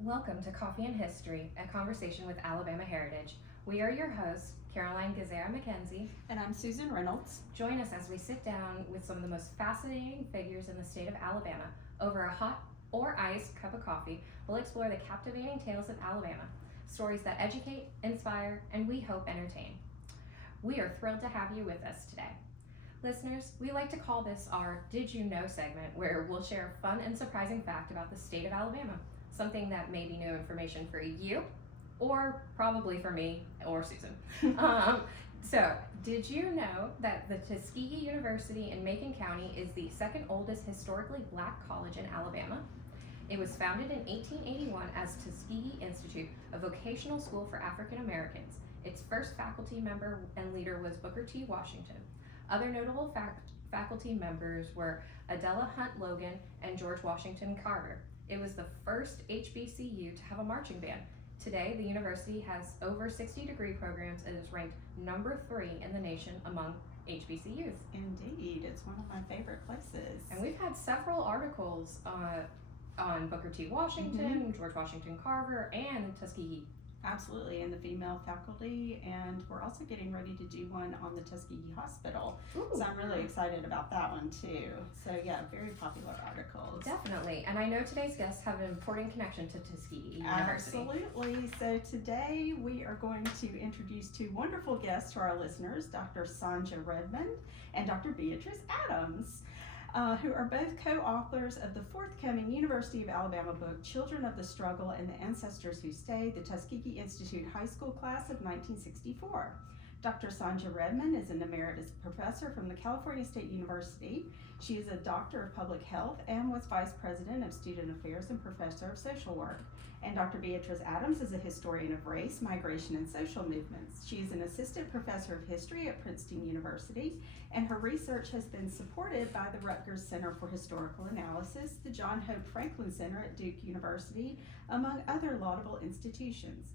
Welcome to Coffee and History, a conversation with Alabama Heritage. We are your hosts, Caroline Gazera McKenzie. And I'm Susan Reynolds. Join us as we sit down with some of the most fascinating figures in the state of Alabama. Over a hot or iced cup of coffee, we'll explore the captivating tales of Alabama, stories that educate, inspire, and we hope entertain. We are thrilled to have you with us today. Listeners, we like to call this our Did You Know segment, where we'll share a fun and surprising fact about the state of Alabama. Something that may be new information for you, or probably for me or Susan. So, did you know that the Tuskegee University in Macon County is the second oldest historically black college in Alabama? It was founded in 1881 as Tuskegee Institute, a vocational school for African Americans. Its first faculty member and leader was Booker T. Washington. Other notable faculty members were Adela Hunt Logan and George Washington Carver. It was the first HBCU to have a marching band. Today, the university has over 60 degree programs and is ranked number 3 in the nation among HBCUs. Indeed, it's one of my favorite places. And we've had several articles on Booker T. Washington, George Washington Carver, and Tuskegee. Absolutely, and the female faculty, and we're also getting ready to do one on the Tuskegee Hospital. Ooh. So I'm really excited about that one too. So yeah, very popular articles. Definitely, and I know today's guests have an important connection to Tuskegee University. Absolutely. So today we are going to introduce two wonderful guests to our listeners, Dr. Sonjia Redmond and Dr. Beatrice Adams. Who are both co-authors of the forthcoming University of Alabama book, Children of the Struggle and the Ancestors Who Stayed, the Tuskegee Institute High School Class of 1964. Dr. Sonjia Redmond is an emeritus professor from the California State University. She is a doctor of public health and was vice president of student affairs and professor of social work. And Dr. Beatrice Adams is a historian of race, migration, and social movements. She is an assistant professor of history at Princeton University, and her research has been supported by the Rutgers Center for Historical Analysis, the John Hope Franklin Center at Duke University, among other laudable institutions.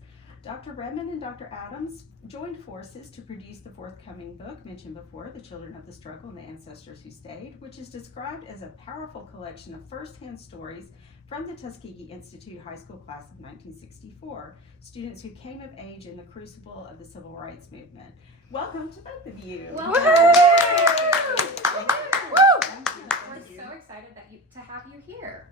Dr. Redmond and Dr. Adams joined forces to produce the forthcoming book mentioned before, The Children of the Struggle and the Ancestors Who Stayed, which is described as a powerful collection of first-hand stories from the Tuskegee Institute High School Class of 1964, students who came of age in the crucible of the Civil Rights Movement. Welcome to both of you. Welcome. We're so excited to have you here.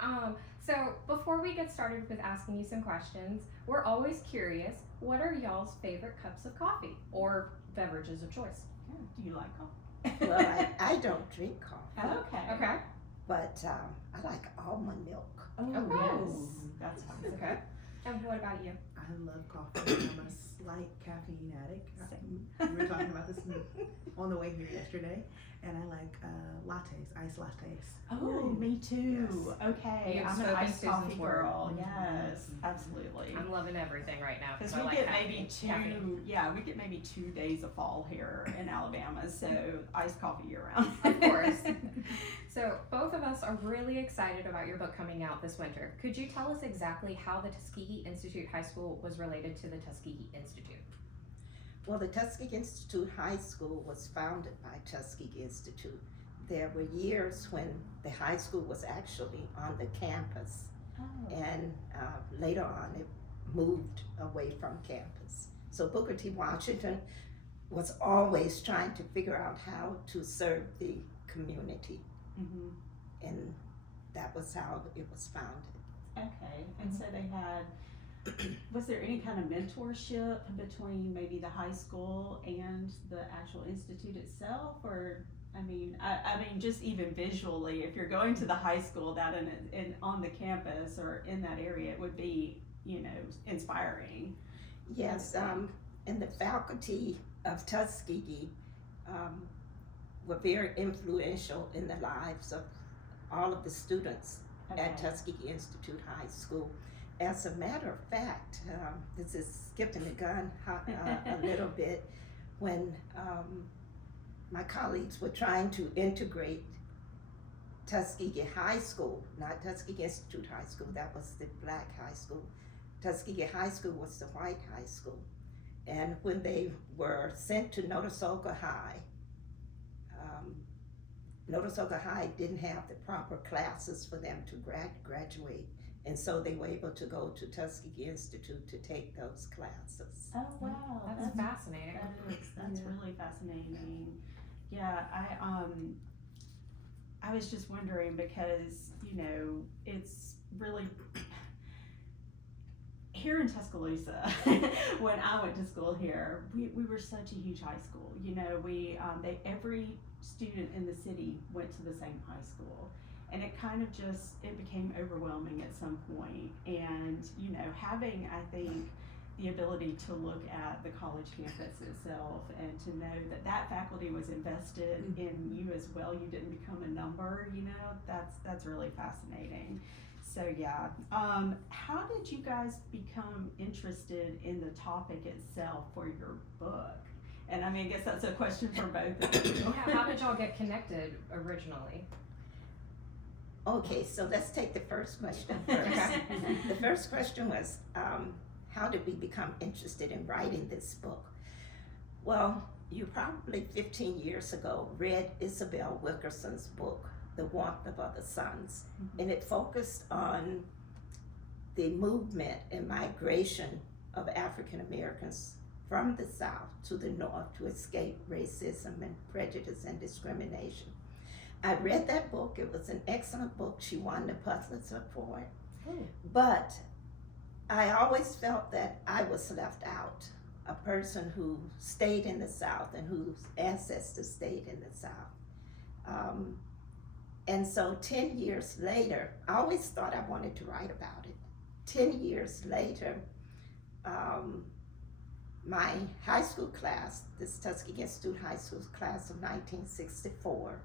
So before we get started with asking you some questions, we're always curious, what are y'all's favorite cups of coffee or beverages of choice? Yeah, do you like coffee? Well, I don't drink coffee. Okay. But I like almond milk. Oh, yes. That's fine. Okay. And what about you? I love coffee. I'm a slight caffeine addict. We were talking about this on the way here yesterday, and I like lattes, iced lattes. Oh, me too. Yes. Okay, You've I'm an spoken iced Susan's coffee word. girl. Yes, absolutely. I'm loving everything right now Because I we like get caffeine. we get maybe 2 days of fall here in Alabama, so iced coffee year round. Of course. So both of us are really excited about your book coming out this winter. Could you tell us exactly how the Tuskegee Institute High School was related to the Tuskegee Institute? Well, the Tuskegee Institute High School was founded by Tuskegee Institute. There were years when the high school was actually on the campus, and later on it moved away from campus. So Booker T. Washington was always trying to figure out how to serve the community, and that was how it was founded. Okay, and so they had, was there any kind of mentorship between maybe the high school and the actual institute itself, or I mean, just even visually, if you're going to the high school that in on the campus or in that area, it would be, inspiring. Yes, and the faculty of Tuskegee were very influential in the lives of all of the students at Tuskegee Institute High School. As a matter of fact, this is skipping the gun a little bit, when my colleagues were trying to integrate Tuskegee High School, not Tuskegee Institute High School, that was the black high school. Tuskegee High School was the white high school. And when they were sent to Notasulga High, Notasulga High didn't have the proper classes for them to graduate And so they were able to go to Tuskegee Institute to take those classes. Oh wow, That's fascinating. That's Yeah. really fascinating. Yeah, I was just wondering because, you know, it's really here in Tuscaloosa, when I went to school here, we were such a huge high school. You know, every student in the city went to the same high school. And it kind of it became overwhelming at some point. And, you know, having, I think, the ability to look at the college campus itself and to know that that faculty was invested in you as well. You didn't become a number, you know, that's really fascinating. So yeah, how did you guys become interested in the topic itself for your book? And I mean, I guess that's a question for both of you. Yeah, how did y'all get connected originally? Okay, so let's take the first question first. The first question was, how did we become interested in writing this book? Well, you probably 15 years ago read Isabel Wilkerson's book, The Warmth of Other Suns, and it focused on the movement and migration of African Americans from the South to the North to escape racism and prejudice and discrimination. I read that book. It was an excellent book. She won the Pulitzer for it. But I always felt that I was left out, a person who stayed in the South and whose ancestors stayed in the South. And so 10 years later, I always thought I wanted to write about it. 10 years later, my high school class, this Tuskegee Institute High School class of 1964,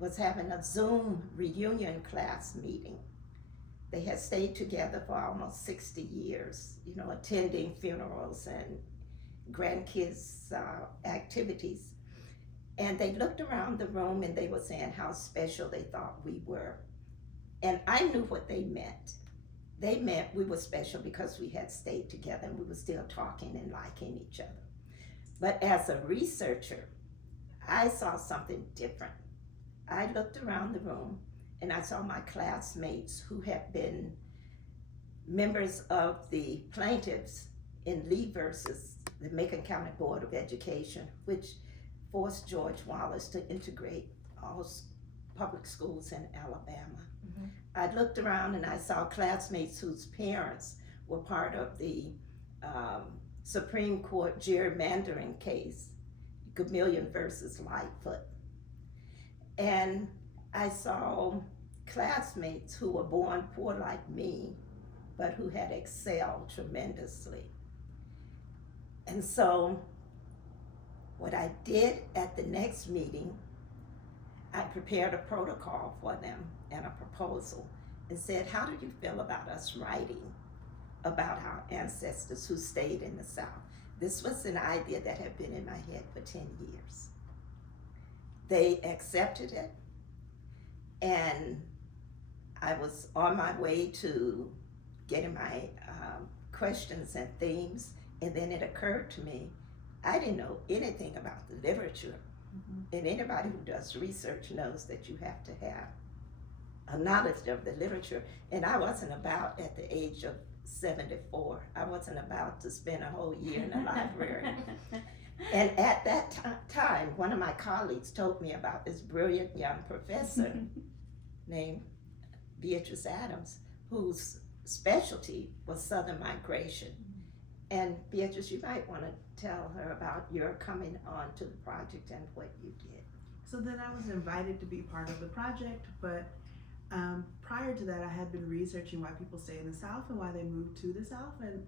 was having a Zoom reunion class meeting. They had stayed together for almost 60 years, you know, attending funerals and grandkids' activities. And they looked around the room and they were saying how special they thought we were. And I knew what they meant. They meant we were special because we had stayed together and we were still talking and liking each other. But as a researcher, I saw something different. I looked around the room and I saw my classmates who had been members of the plaintiffs in Lee versus the Macon County Board of Education, which forced George Wallace to integrate all public schools in Alabama. I looked around and I saw classmates whose parents were part of the Supreme Court gerrymandering case, Gamillion versus Lightfoot. And I saw classmates who were born poor like me, but who had excelled tremendously. And so what I did at the next meeting, I prepared a protocol for them and a proposal and said, how do you feel about us writing about our ancestors who stayed in the South? This was an idea that had been in my head for 10 years. They accepted it, and I was on my way to getting my questions and themes, and then it occurred to me, I didn't know anything about the literature. And anybody who does research knows that you have to have a knowledge of the literature. And I wasn't about, at the age of 74, I wasn't about to spend a whole year in the library. And at that time, one of my colleagues told me about this brilliant young professor named Beatrice Adams, whose specialty was Southern migration. And Beatrice, you might want to tell her about your coming on to the project and what you did. So then I was invited to be part of the project, but prior to that I had been researching why people stay in the South and why they move to the South, and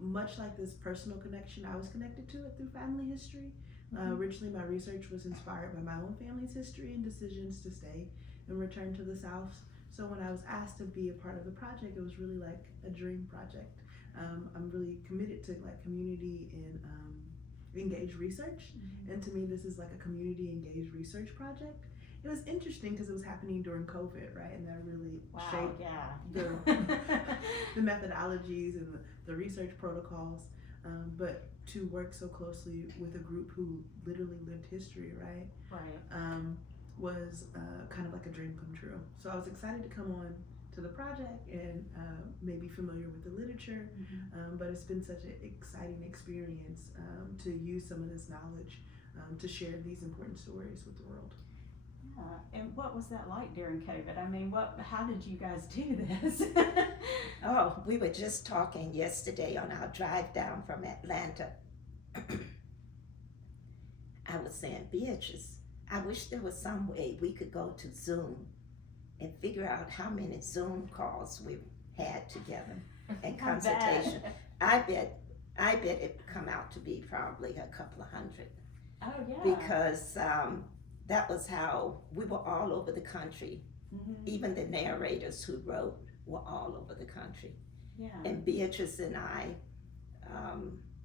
much like this personal connection, I was connected to it through family history. Originally my research was inspired by my own family's history and decisions to stay and return to the South. So when I was asked to be a part of the project, it was really like a dream project. I'm really committed to like community and engaged research, and to me this is like a community engaged research project. It was interesting because it was happening during COVID, right? And that really shaped the methodologies and the research protocols. But to work so closely with a group who literally lived history, right? Was kind of like a dream come true. So I was excited to come on to the project and maybe familiar with the literature. But it's been such an exciting experience to use some of this knowledge to share these important stories with the world. Yeah. And what was that like during COVID? I mean, how did you guys do this? Oh, we were just talking yesterday on our drive down from Atlanta. I was saying, Beatrice, I wish there was some way we could go to Zoom and figure out how many Zoom calls we've had together and consultation. I bet it would come out to be probably a couple of hundred. Oh, yeah. Because that was how we were all over the country. Even the narrators who wrote were all over the country. Yeah. And Beatrice and I,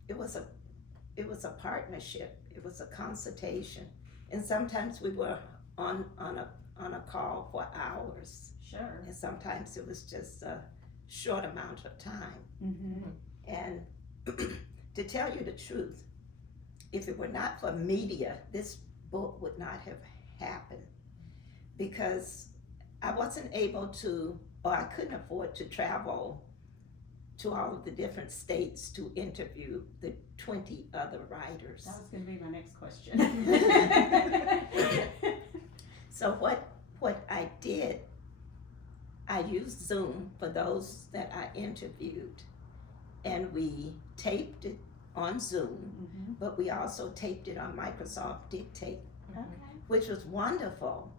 it was a partnership. It was a consultation, and sometimes we were on a call for hours, Sure. and sometimes it was just a short amount of time. And to tell you the truth, if it were not for media, this book would not have happened, because I wasn't able to, or I couldn't afford to travel to all of the different states to interview the 20 other writers. That was going to be my next question. So what I did, I used Zoom for those that I interviewed, and we taped it on Zoom, but we also taped it on Microsoft Dictate, Okay. which was wonderful.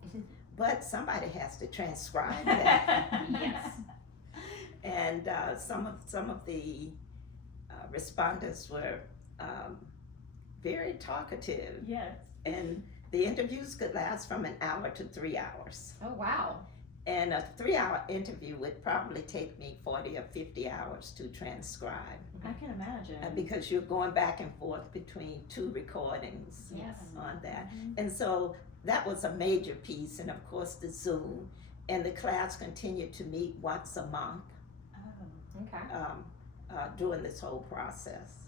But somebody has to transcribe that. Yes. And some of the respondents were very talkative, Yes. and the interviews could last from an hour to 3 hours. Oh, wow. And a 3-hour interview would probably take me 40 or 50 hours to transcribe, I can imagine. because you're going back and forth between 2 recordings Yes. on that. And so that was a major piece, and of course the Zoom, and the class continued to meet once a month Oh. Okay. during this whole process.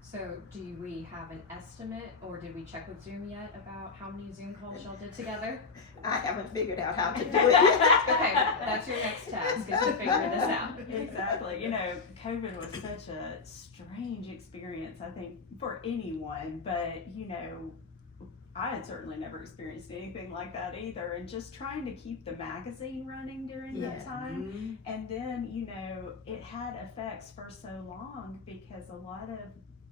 So do we have an estimate, or did we check with Zoom yet about how many Zoom calls y'all did together? I haven't figured out how to do it yet. Okay, that's your next task, is to figure this out. Exactly. You know, COVID was such a strange experience, I think, for anyone. But, you know, I had certainly never experienced anything like that either. And just trying to keep the magazine running during that time. And then, you know, it had effects for so long because a lot of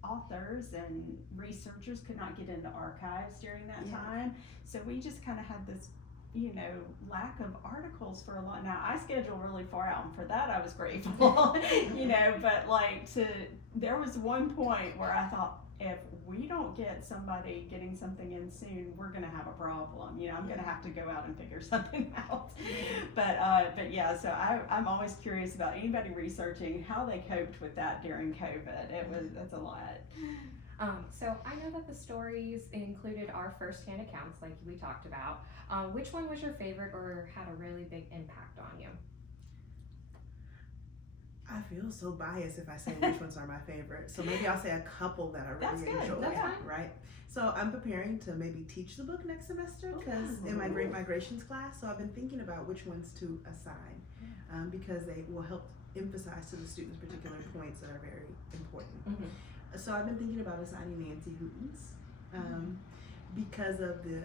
authors and researchers could not get into archives during that time. So we just kind of had this, you know, lack of articles for a lot. Now I schedule really far out, and for that I was grateful, you know, but like there was one point where I thought, if we don't get somebody getting something in soon, we're gonna have a problem. You know, I'm gonna have to go out and figure something out. But yeah, so I'm always curious about anybody researching how they coped with that during COVID. That's a lot. So I know that the stories included our firsthand accounts, like we talked about. Which one was your favorite or had a really big impact on you? I feel so biased if I say which ones are my favorite. So maybe I'll say a couple that I That's really good. enjoy. That's fine. Right? So I'm preparing to maybe teach the book next semester, because in my Great Migrations class, so I've been thinking about which ones to assign, because they will help emphasize to the students particular points that are very important. So I've been thinking about assigning Nancy Hooten's, because of the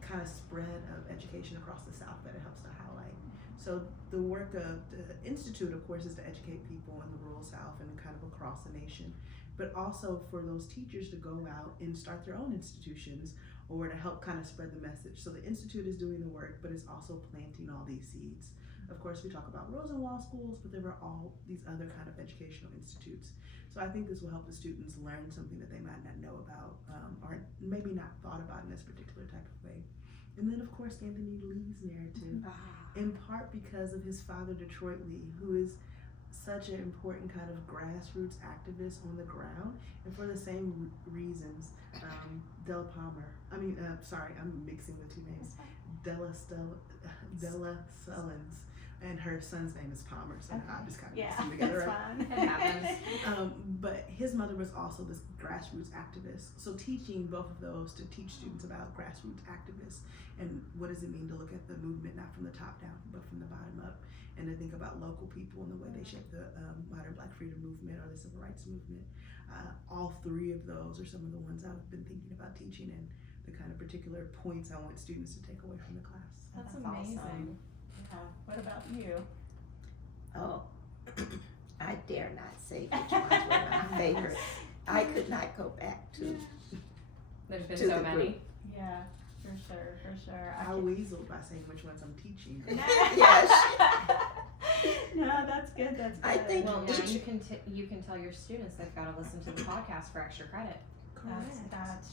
kind of spread of education across the South that it helps to highlight. So the work of the Institute, of course, is to educate people in the rural South and kind of across the nation, but also for those teachers to go out and start their own institutions or to help kind of spread the message. So the Institute is doing the work, but it's also planting all these seeds. Of course, we talk about Rosenwald schools, but there are all these other kind of educational institutes. So I think this will help the students learn something that they might not know about, or maybe not thought about in this particular type of way. And then, of course, Anthony Lee's narrative, in part because of his father, Detroit Lee, who is such an important kind of grassroots activist on the ground, and for the same reasons, Della Sullins and her son's name is Palmer, so I just kind of Yeah, mixed them together. that's Right? fine. It happens. But his mother was also this grassroots activist. So teaching both of those to teach students about grassroots activists and what does it mean to look at the movement not from the top down but from the bottom up, and to think about local people and the way they shape the modern Black freedom movement or the civil rights movement. All three of those are some of the ones I've been thinking about teaching and the kind of particular points I want students to take away from the class. That's awesome. amazing. Yeah. What about you? Oh, I dare not say which ones were my favorites. I could not go back to. There's been To so the many. group. Yeah, for sure. I weaseled by saying which ones I'm teaching. Yes. No, that's good. That's good. I think- Well, now Each- you can tell your students they've got to listen to the podcast for extra credit. That's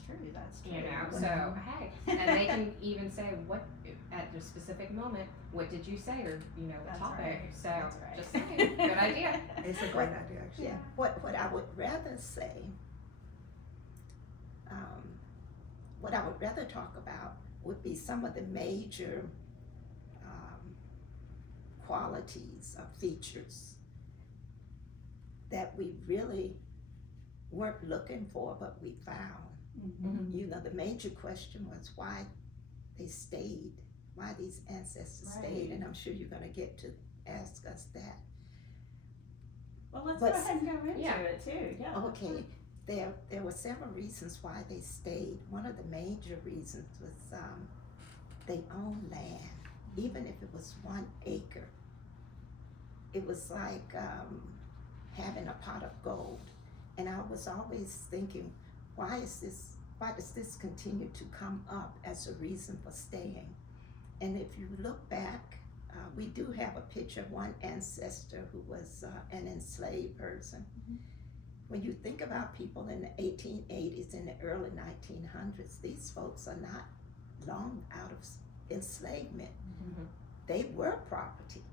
true. That's true. You know, so hey, and they can even say what at a specific moment. What did you say, or you know, the That's topic. right. So That's right. just saying, good idea. It's a great idea, actually. Yeah. What I would rather say, what I would rather talk about would be some of the major qualities or features that we really weren't looking for, but we found. Mm-hmm. You know, the major question was why they stayed, why these ancestors stayed, Right. and I'm sure you're going to get to ask us that. Well, let's But- go ahead and go into Yeah. it too. Yeah. Okay, there were several reasons why they stayed. One of the major reasons was they owned land, even if it was 1 acre. It was like having a pot of gold. And I was always thinking, why does this continue to come up as a reason for staying? And if you look back, we do have a picture of one ancestor who was an enslaved person. Mhm. When you think about people in the 1880s and the early 1900s, these folks are not long out of enslavement. Mhm. They were property,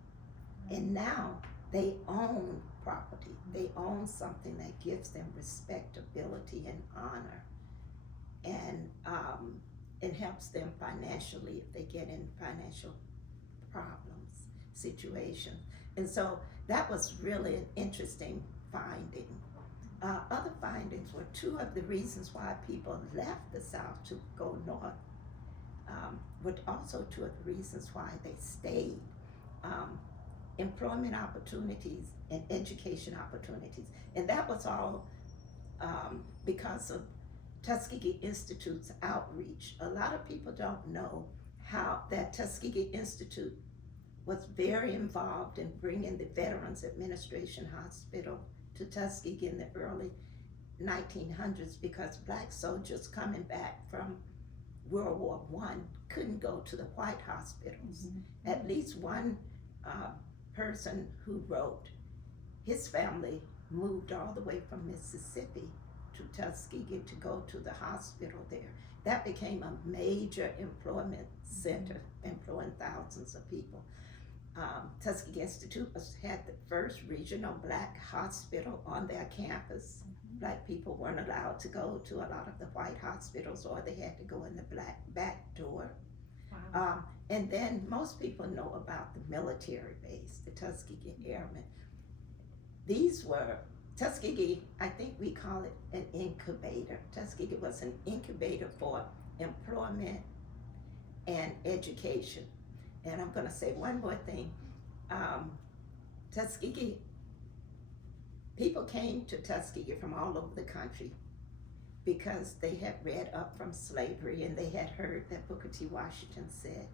and now they own property. They own something that gives them respectability and honor, and it helps them financially if they get in financial problems, situations. And so that was really an interesting finding. Other findings were 2 of the reasons why people left the South to go north, were also 2 of the reasons why they stayed. Employment opportunities and education opportunities. And that was all because of Tuskegee Institute's outreach. A lot of people don't know how that Tuskegee Institute was very involved in bringing the Veterans Administration Hospital to Tuskegee in the early 1900s, because Black soldiers coming back from World War I couldn't go to the white hospitals. Mm-hmm. At least one person who wrote, his family moved all the way from Mississippi to Tuskegee to go to the hospital there. That became a major employment center, employing thousands of people. Tuskegee Institute had the first regional Black hospital on their campus. Black people weren't allowed to go to a lot of the white hospitals, or they had to go in the Black back door. Wow. And then most people know about the military base, the Tuskegee Airmen. These were, Tuskegee, I think we call it an incubator. Tuskegee was an incubator for employment and education. And I'm gonna say one more thing. Tuskegee, people came to Tuskegee from all over the country because they had read up from slavery and they had heard that Booker T. Washington said,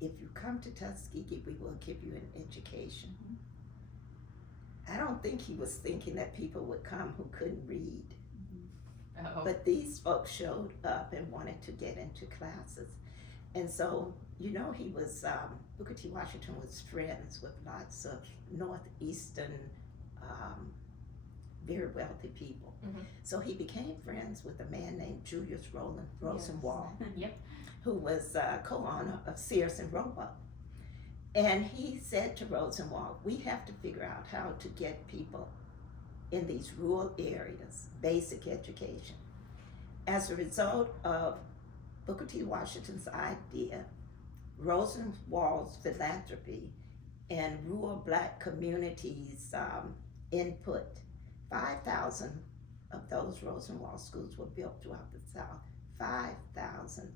if you come to Tuskegee, we will give you an education. I don't think he was thinking that people would come who couldn't read. Uh-oh. But these folks showed up and wanted to get into classes. And so, you know, he was, Booker T. Washington was friends with lots of northeastern, very wealthy people. Mhm. So he became friends with a man named Julius Rosenwald, Yep. who was co-owner of Sears and Roebuck. And he said to Rosenwald, we have to figure out how to get people in these rural areas basic education. As a result of Booker T. Washington's idea, Rosenwald's philanthropy and rural black communities input, 5,000 of those Rosenwald schools were built throughout the South. 5,000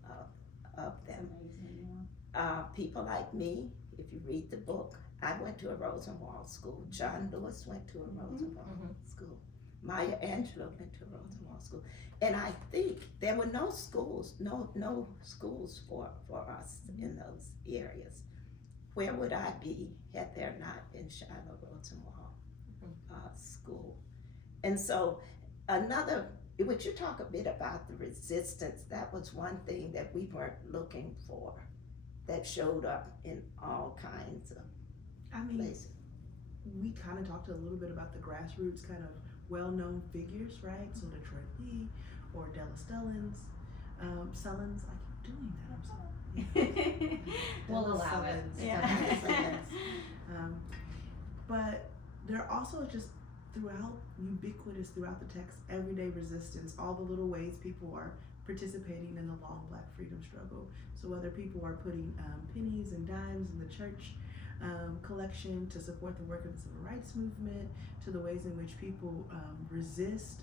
of them. Amazing, yeah. People like me, if you read the book, I went to a Rosenwald school. John Lewis went to a Rosenwald school. Maya Angelou went to a Rosenwald school. And I think there were no schools for us in those areas. Where would I be had there not been Shiloh Rosenwald School? And so would you talk a bit about the resistance? That was one thing that we weren't looking for, that showed up in all kinds of places. We kind of talked a little bit about the grassroots kind of well-known figures, right? So Detroit Lee or Della Sullins. I keep doing that, I'm sorry. We'll Della allow it. Sullins, Yeah. Della Sullins. But they're also just ubiquitous throughout the text, everyday resistance, all the little ways people are participating in the long Black freedom struggle. So whether people are putting pennies and dimes in the church collection to support the work of the civil rights movement, to the ways in which people resist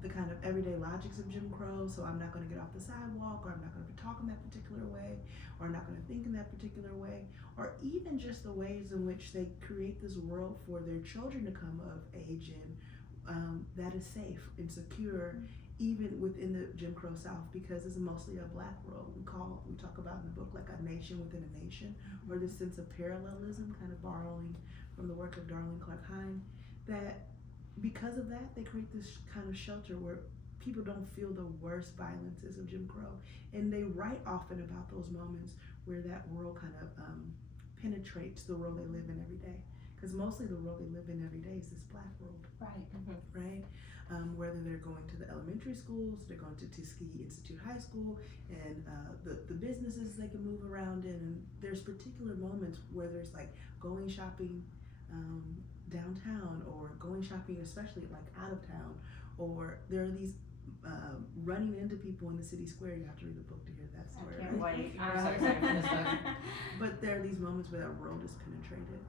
the kind of everyday logics of Jim Crow. So I'm not going to get off the sidewalk, or I'm not going to be talking that particular way, or I'm not going to think in that particular way, or even just the ways in which they create this world for their children to come of age in that is safe and secure, even within the Jim Crow South, because it's mostly a Black world. We talk about in the book like a nation within a nation, or this sense of parallelism, kind of borrowing from the work of Darlene Clark Hine, that because of that, they create this kind of shelter where people don't feel the worst violences of Jim Crow. And they write often about those moments where that world kind of penetrates the world they live in every day. Because mostly the world they live in every day is this Black world, right? Whether they're going to the elementary schools, they're going to Tuskegee Institute High School, and the businesses they can move around in. And there's particular moments where there's like going shopping downtown, or going shopping especially like out of town, or there are these running into people in the city square. You have to read the book to hear that story. I can't wait. I'm so excited for this book. But there are these moments where that world is penetrated.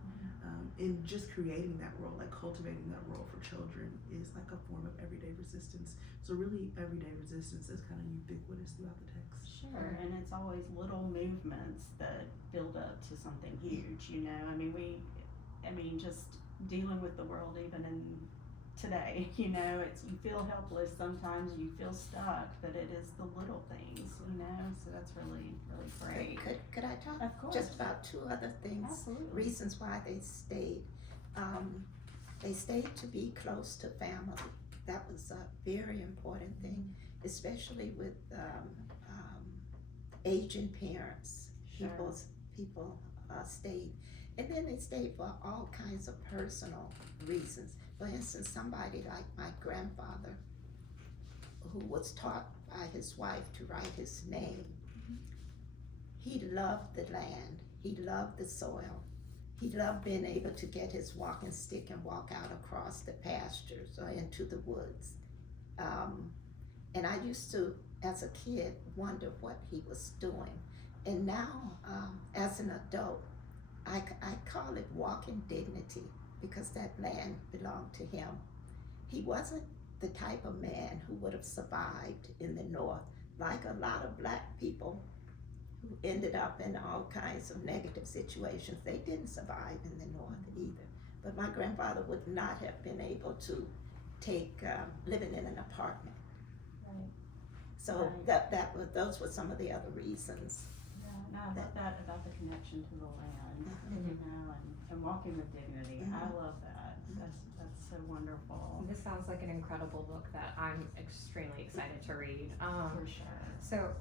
And just creating that world, like cultivating that world for children, is like a form of everyday resistance. So really, everyday resistance is kind of ubiquitous throughout the text. Sure, and it's always little movements that build up to something huge, you know? I mean, just dealing with the world even in today, you know, you feel helpless sometimes, you feel stuck, but it is the little things, you know? So that's really, really great. Could I talk Of course. just about two other things? Absolutely. Reasons why they stayed. They stayed to be close to family. That was a very important thing, especially with aging parents. Sure. People stayed. And then they stayed for all kinds of personal reasons. For instance, somebody like my grandfather, who was taught by his wife to write his name, he loved the land, he loved the soil, he loved being able to get his walking stick and walk out across the pastures or into the woods. And I used to, as a kid, wonder what he was doing. And now, as an adult, I call it walking dignity, because that land belonged to him. He wasn't the type of man who would have survived in the North, like a lot of Black people who ended up in all kinds of negative situations. They didn't survive in the North either. But my grandfather would not have been able to take living in an apartment. Right. So Right. those were some of the other reasons. Yeah, no, I love that about the connection to the land, you know, and walking with dignity. I love that. That's so wonderful. This sounds like an incredible book that I'm extremely excited to read. For sure. So,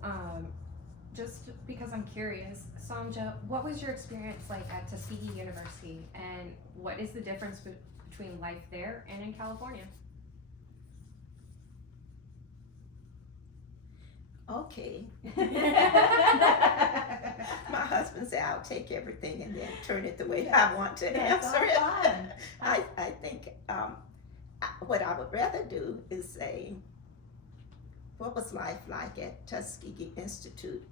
just because I'm curious, Sonjia, what was your experience like at Tuskegee University, and what is the difference between life there and in California? Okay. My husband said, I'll take everything and then turn it the way I want to That's answer all it. fine. I think what I would rather do is say, what was life like at Tuskegee Institute,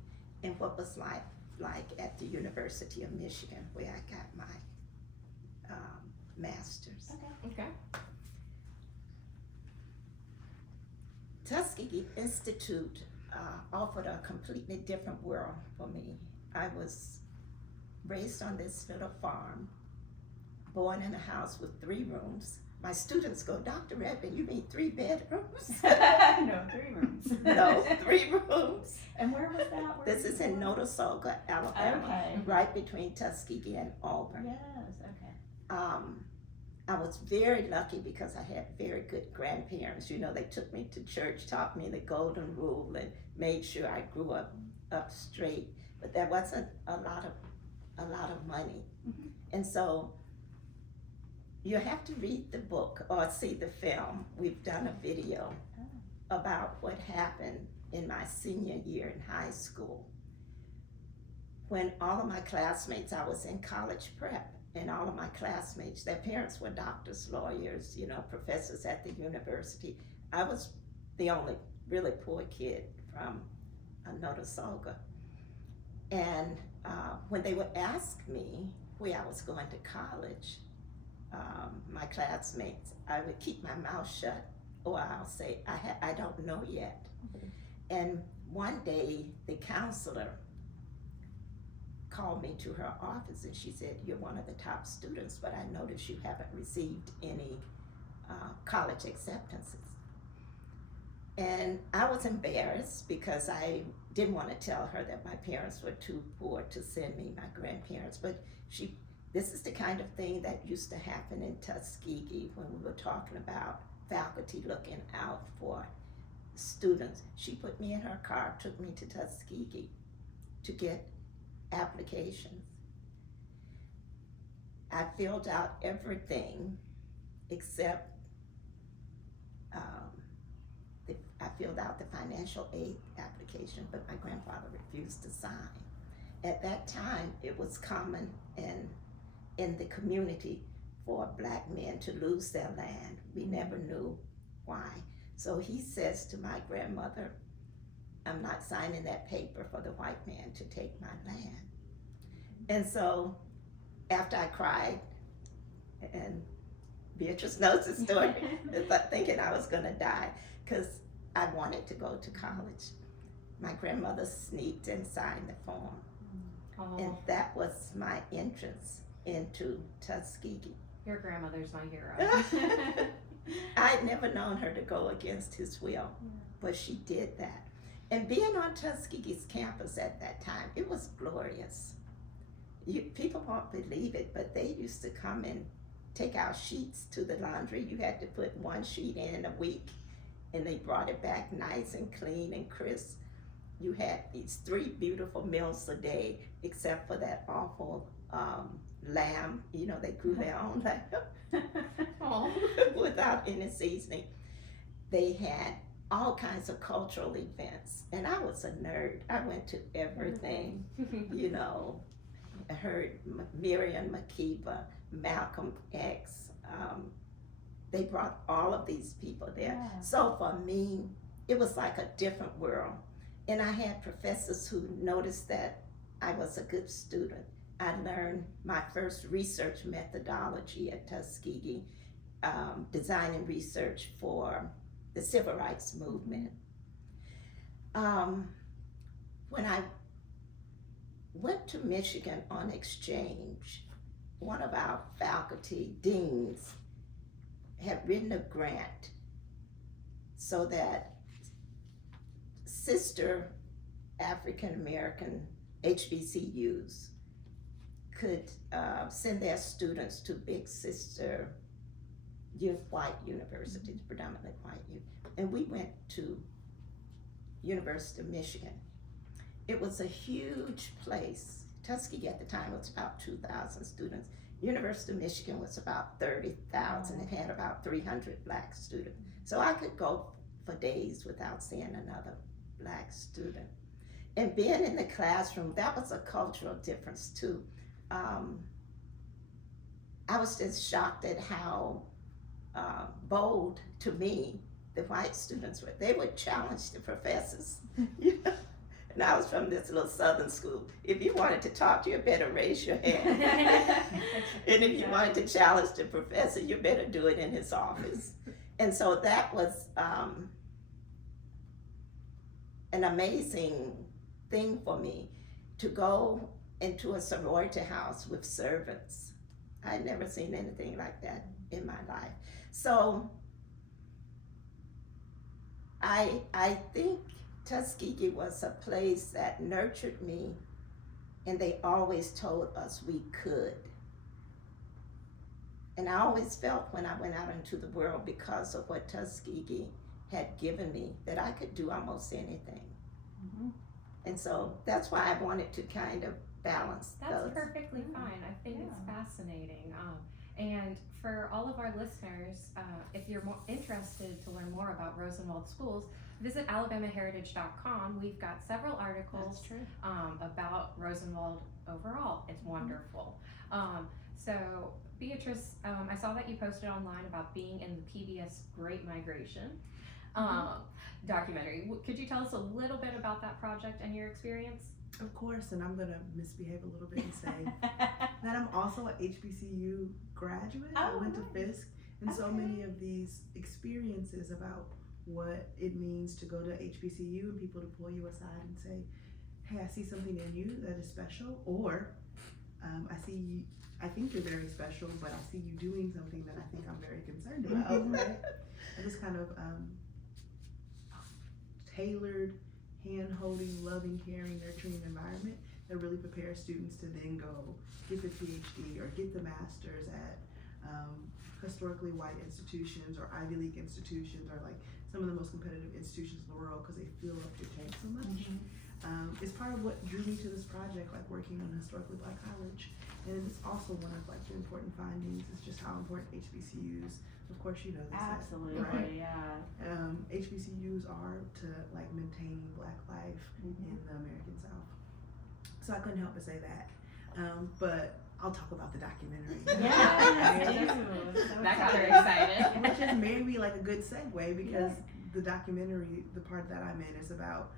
and what was life like at the University of Michigan, where I got my master's. Okay. Tuskegee Institute offered a completely different world for me. I was raised on this little farm, born in a house with 3 rooms. My students go, Dr. Redmond, you mean 3 bedrooms? No, 3 rooms. No, 3 rooms. And where was that? Where This is in Notasulga, Alabama, Okay. right between Tuskegee and Auburn. Yes, okay. I was very lucky because I had very good grandparents. You know, they took me to church, taught me the golden rule, and made sure I grew up straight. But there wasn't a lot of money, Mhm. and so you have to read the book or see the film. We've done a video about what happened in my senior year in high school, when all of my classmates, I was in college prep, and all of my classmates, their parents were doctors, lawyers, you know, professors at the university. I was the only really poor kid from Notasulga. And when they would ask me where I was going to college, my classmates, I would keep my mouth shut, or I'll say, I don't know yet. And one day, the counselor called me to her office, and she said, you're one of the top students, but I noticed you haven't received any college acceptances. And I was embarrassed because I didn't want to tell her that my parents were too poor to send me, my grandparents, but this is the kind of thing that used to happen in Tuskegee when we were talking about faculty looking out for students. She put me in her car, took me to Tuskegee to get applications. I filled out everything except I filled out the financial aid application, but my grandfather refused to sign. At that time, it was common in the community for black men to lose their land. We never knew why. So he says to my grandmother, I'm not signing that paper for the white man to take my land. And so after I cried, and Beatrice knows the story, thinking I was gonna die, because I wanted to go to college, my grandmother sneaked and signed the form. Oh, And that was my entrance into Tuskegee. your grandmother's my hero. I'd never known her to go against his will, but she did that. And being on Tuskegee's campus at that time, it was glorious. People won't believe it, but they used to come and take our sheets to the laundry. You had to put 1 sheet in a week, and they brought it back nice and clean and crisp. You had these 3 beautiful meals a day, except for that awful lamb. You know, they grew their own lamb without any seasoning. They had all kinds of cultural events, and I was a nerd. I went to everything. You know, I heard Miriam Makeba, Malcolm X. They brought all of these people there. Yeah. So for me, it was like a different world. And I had professors who noticed that I was a good student. I learned my first research methodology at Tuskegee, designing research for the civil rights movement. When I went to Michigan on exchange, one of our faculty deans had written a grant so that sister African American HBCUs could send their students to big sister white universities, predominantly white. And we went to University of Michigan. It was a huge place. Tuskegee at the time was about 2,000 students. University of Michigan was about 30,000. It had about 300 black students. So I could go for days without seeing another black student. And being in the classroom, that was a cultural difference too. I was just shocked at how bold, to me, the white students were. They would challenge the professors. You know? And I was from this little southern school. If you wanted to talk, you better raise your hand. And if you wanted to challenge the professor, you better do it in his office. And so that was an amazing thing for me, to go into a sorority house with servants. I had never seen anything like that in my life. So I think Tuskegee was a place that nurtured me, and they always told us we could. And I always felt when I went out into the world, because of what Tuskegee had given me, that I could do almost anything. Mm-hmm. And so that's why I wanted to kind of balance That's those. perfectly fine. I think it's fascinating. And for all of our listeners, if you're more interested to learn more about Rosenwald schools, visit alabamaheritage.com. We've got several articles about Rosenwald overall. It's wonderful. So Beatrice, I saw that you posted online about being in the PBS Great Migration documentary. Could you tell us a little bit about that project and your experience? Of course, and I'm gonna misbehave a little bit and say that I'm also an HBCU graduate. I went to Fisk, and so many of these experiences about what it means to go to HBCU and people to pull you aside and say, hey, I see something in you that is special, or I think you're very special, but I see you doing something that I think I'm very concerned about, right? And this kind of tailored, hand-holding, loving, caring, nurturing environment that really prepares students to then go get the PhD or get the master's at historically white institutions or Ivy League institutions, or like some of the most competitive institutions in the world, because they fill up your tank so much. It's part of what drew me to this project, like working in a historically black college. And it's also one of like the important findings is just how important HBCUs, of course you know this. Absolutely, right? yeah. HBCUs are to like maintaining black life in the American South. So I couldn't help but say that. But I'll talk about the documentary. That got her excited. Which is maybe like a good segue, because the documentary, the part that I'm in, is about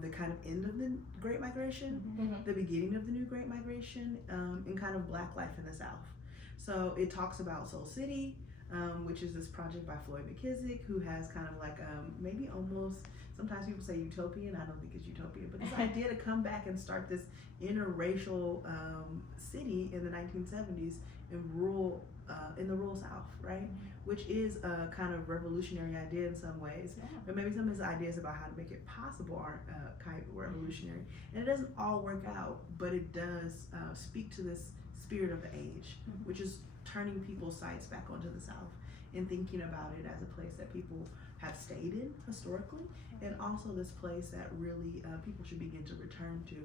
the kind of end of the Great Migration, the beginning of the new Great Migration, and kind of black life in the South. So it talks about Soul City, which is this project by Floyd McKissick, who has kind of like maybe almost, sometimes people say utopian, I don't think it's utopian, but this idea to come back and start this interracial city in the 1970s in the rural South, right? Which is a kind of revolutionary idea in some ways, but maybe some of his ideas about how to make it possible aren't kind of revolutionary. And it doesn't all work out, but it does speak to this spirit of the age, which is turning people's sights back onto the South and thinking about it as a place that people have stayed in historically, and also this place that really people should begin to return to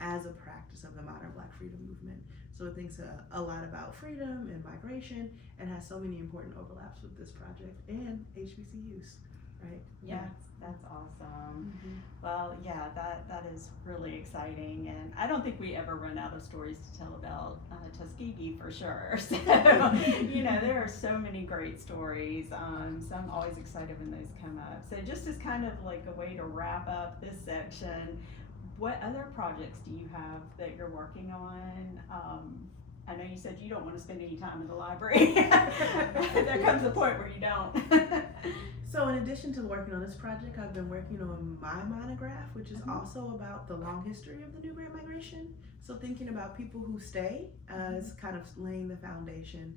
as a practice of the modern Black freedom movement. So it thinks a lot about freedom and migration, and has so many important overlaps with this project and HBCUs, right? Yes, that's awesome. Well, yeah, that is really exciting, and I don't think we ever run out of stories to tell about Tuskegee for sure. So, there are so many great stories. So I'm always excited when those come up. So just as kind of like a way to wrap up this section, what other projects do you have that you're working on? I know you said you don't want to spend any time in the library. There comes a point where you don't. So in addition to working on this project, I've been working on my monograph, which is also about the long history of the New Great Migration. So thinking about people who stay as kind of laying the foundation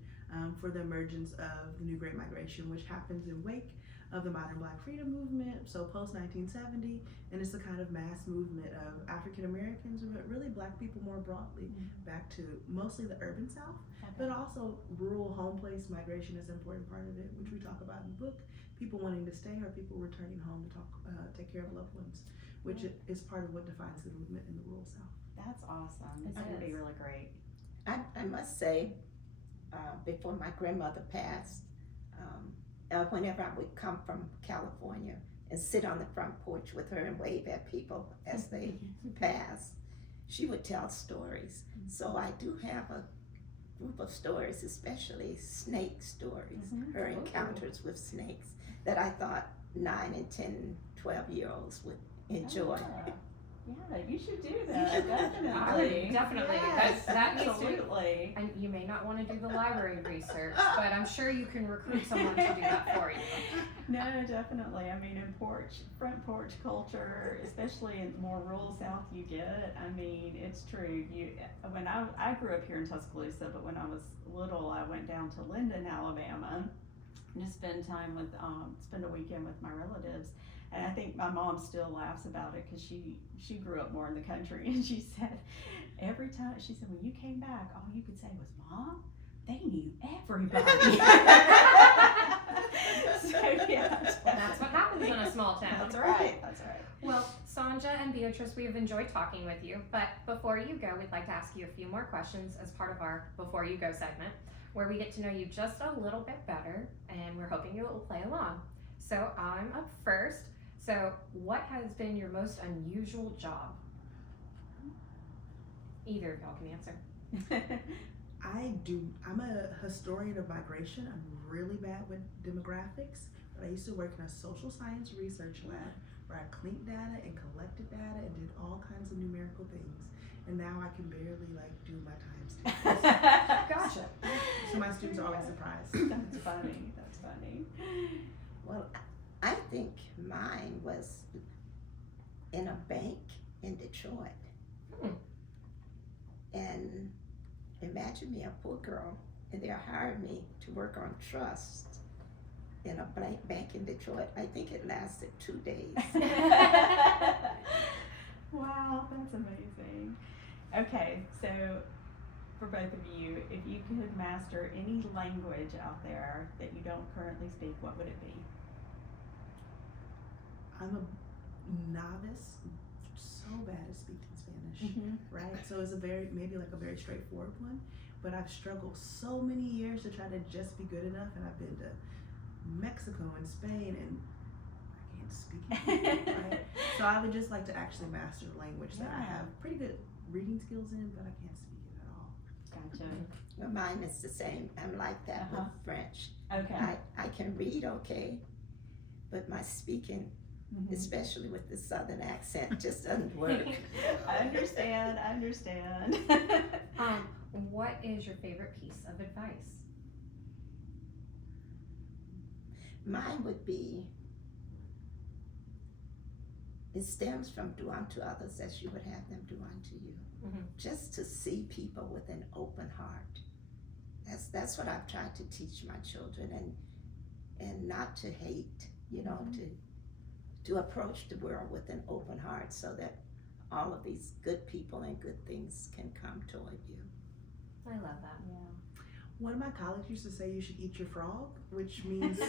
for the emergence of the New Great Migration, which happens in wake of the modern Black freedom movement, so post-1970, and it's a kind of mass movement of African Americans, but really Black people more broadly, back to mostly the urban South, but also rural home place migration is an important part of it, which we talk about in the book. People wanting to stay or people returning home to take care of loved ones, which is part of what defines the movement in the rural South. That's awesome. It's going to be really great. I must say, before my grandmother passed, whenever I would come from California and sit on the front porch with her and wave at people as they pass, she would tell stories. So I do have a group of stories, especially snake stories, her encounters with snakes, that I thought 9 and 10, 12-year-olds would enjoy. Yeah, you should do that. Definitely. I would definitely. Yes, That needs to. absolutely. And you may not want to do the library research, but I'm sure you can recruit someone to do that for you. No, definitely. I mean, in front porch culture, especially in the more rural South you get, I mean, it's true. When I grew up here in Tuscaloosa, but when I was little, I went down to Linden, Alabama, to spend a weekend with my relatives. And I think my mom still laughs about it because she grew up more in the country, and she said when you came back, all you could say was, "Mom, they knew everybody." So yeah, That's what happens in a small town. That's right. That's right. Well, Sonjia and Beatrice, we have enjoyed talking with you, but before you go, we'd like to ask you a few more questions as part of our Before You Go segment, where we get to know you just a little bit better, and we're hoping you will play along. So I'm up first. So what has been your most unusual job? Either of y'all can answer. I'm a historian of migration. I'm really bad with demographics, but I used to work in a social science research lab where I cleaned data and collected data and did all kinds of numerical things. And now I can barely do my times tables. Gotcha. So my students are always surprised. That's funny. That's funny. Well, I think mine was in a bank in Detroit. And imagine me, a poor girl, and they hired me to work on trust in a bank in Detroit. I think it lasted 2 days. Wow, that's amazing. Okay, so for both of you, if you could master any language out there that you don't currently speak, what would it be? I'm a novice, so bad at speaking Spanish, right? So it's maybe a very straightforward one, but I've struggled so many years to try to just be good enough, and I've been to Mexico and Spain, and I can't speak it, right? So I would just like to actually master the language that I have pretty good reading skills in, but I can't speak it at all. Gotcha. Well, mine is the same. I'm like that with French. Okay. I can read okay, but my speaking, especially with the southern accent, just doesn't work. I understand. What is your favorite piece of advice? Mine would be, it stems from do unto others as you would have them do unto you. Just to see people with an open heart. That's what I've tried to teach my children, and not to hate, to approach the world with an open heart so that all of these good people and good things can come toward you. I love that. Yeah. One of my colleagues used to say you should eat your frog, which means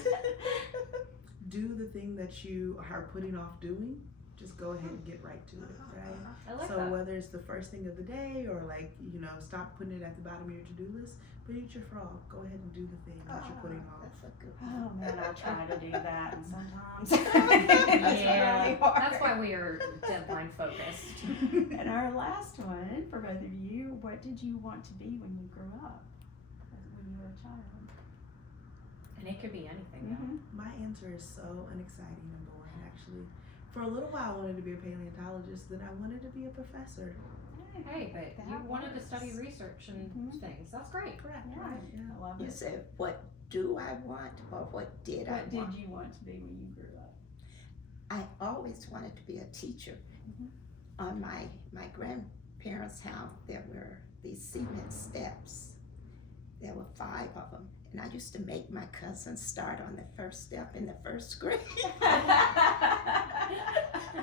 do the thing that you are putting off doing. Just go ahead and get right to it, right? I like So that. whether it's the first thing of the day or stop putting it at the bottom of your to-do list, but eat your frog. Go ahead and do the thing that you're putting off. That's a good Oh man, I try to do that, and sometimes Yeah, really hard. that's why we are deadline focused. And our last one for both of you: what did you want to be when you grew up? When you were a child? And it could be anything. Yeah. My answer is so unexciting and boring, actually. For a little while, I wanted to be a paleontologist, then I wanted to be a professor. Hey, but you That wanted to works. study research and things. That's great. Correct, Yeah, right? Yeah. I love You it. said, what do I want or what did I What want? did you want to be when you grew up? I always wanted to be a teacher. On my grandparents' house, there were these cement steps. There were 5 of them. And I used to make my cousins start on the first step in the first grade.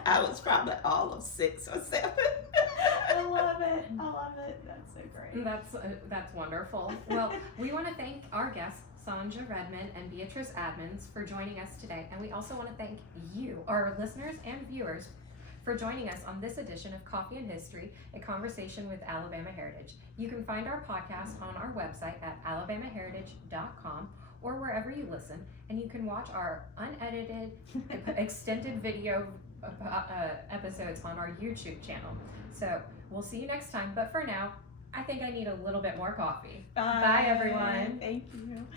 I was probably all of 6 or 7. I love it. That's so great. That's wonderful. Well, we want to thank our guests, Sonjia Redmond and Beatrice Admins, for joining us today. And we also want to thank you, our listeners and viewers, for joining us on this edition of Coffee and History, a conversation with Alabama Heritage. You can find our podcast on our website at alabamaheritage.com or wherever you listen, and you can watch our unedited, extended video episodes on our YouTube channel. So we'll see you next time, but for now, I think I need a little bit more coffee. Bye everyone. Thank you.